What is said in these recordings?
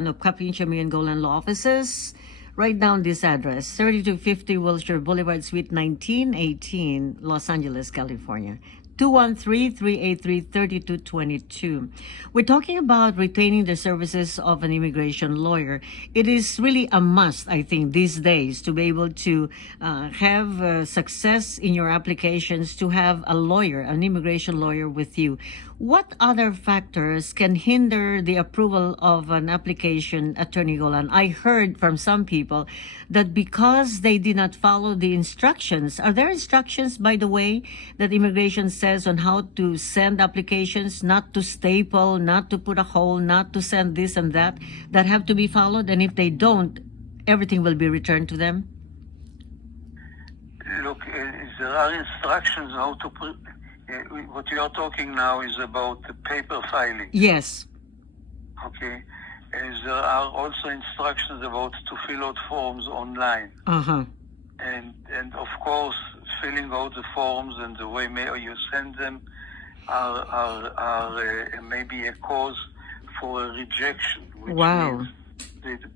Golan of Kapinchami and Golan Law Offices. Write down this address, 3250 Wilshire Boulevard, Suite 1918, Los Angeles, California. 213-383-3222. We're talking about retaining the services of an immigration lawyer. It is really a must, I think, these days to be able to have success in your applications, to have a lawyer, an immigration lawyer with you. What other factors can hinder the approval of an application, Attorney Golan? I heard from some people that because they did not follow the instructions, are there instructions, by the way, that immigration says on how to send applications, not to staple, not to put a hole, not to send this and that have to be followed? And if they don't, everything will be returned to them? Look, there are instructions how to what you are talking now is about the paper filing. Yes. Okay. There are also instructions about to fill out forms online. Uh-huh. And of course, filling out the forms and the way you send them are maybe a cause for a rejection. Which wow. means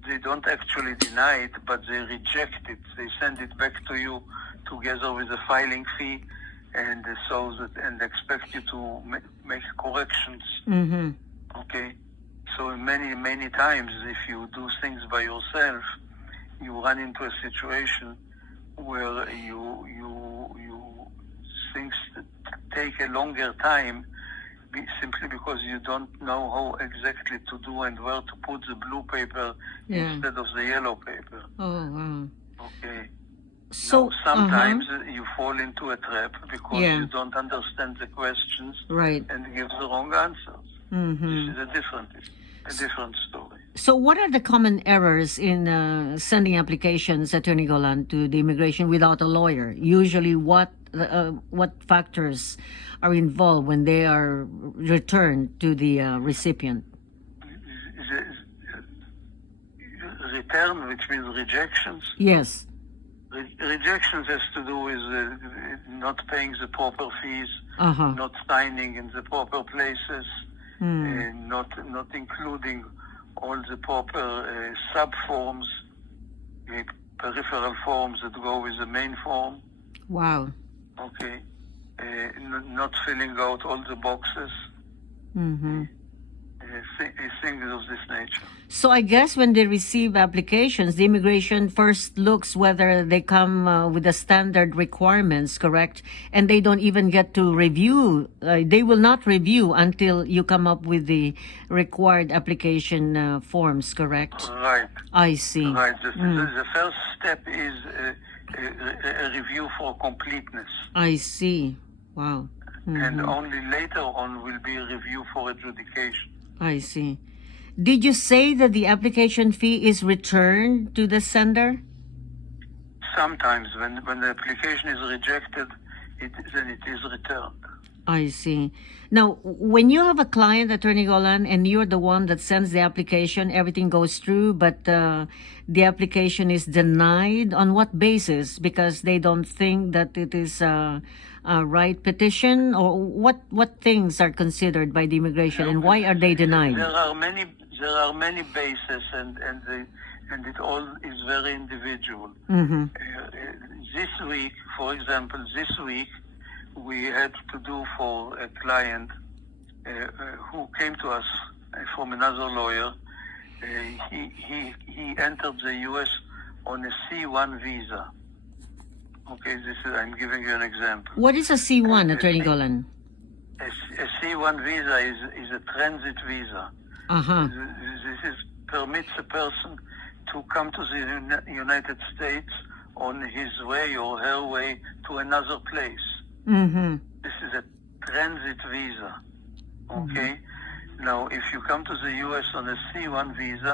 they don't actually deny it, but they reject it. They send it back to you together with a filing fee, and and expect you to make corrections. Mm-hmm. Okay. So many times, if you do things by yourself, you run into a situation where things take a longer time simply because you don't know how exactly to do and where to put the blue paper instead of the yellow paper. Oh, wow. Okay. So now, sometimes you fall into a trap because you don't understand the questions and give the wrong answers. Mm-hmm. This is a different story. So what are the common errors in sending applications, Attorney Golan, to the immigration without a lawyer? Usually what factors are involved when they are returned to the recipient? Return, which means rejections? Yes. Rejections has to do with not paying the proper fees, not signing in the proper places, not including all the proper sub-forms, peripheral forms that go with the main form. Wow. Okay. Not filling out all the boxes. Mm-hmm. Things of this nature. So I guess when they receive applications, the immigration first looks whether they come with the standard requirements, correct? And they don't even get to review. They will not review until you come up with the required application forms, correct? Right. I see. Right. The first step is a review for completeness. I see. Wow. Mm-hmm. And only later on will be a review for adjudication. I see. Did you say that the application fee is returned to the sender? Sometimes, when the application is rejected, then it is returned. I see. Now, when you have a client, Attorney Golan, and you're the one that sends the application, everything goes through, but the application is denied, on what basis? Because they don't think that it is a right petition, or what things are considered by the immigration, and why are they denied? There are many bases, and it all is very individual. Mm-hmm. This week, for example, we had to do for a client who came to us from another lawyer. He entered the U.S. on a C1 visa. Okay, I'm giving you an example. What is a C1, Attorney Golan? A C1 visa is a transit visa. Uh-huh. This permits a person to come to the United States on his way or her way to another place. Mm-hmm. This is a transit visa. Okay? Now, if you come to the U.S. on a C1 visa,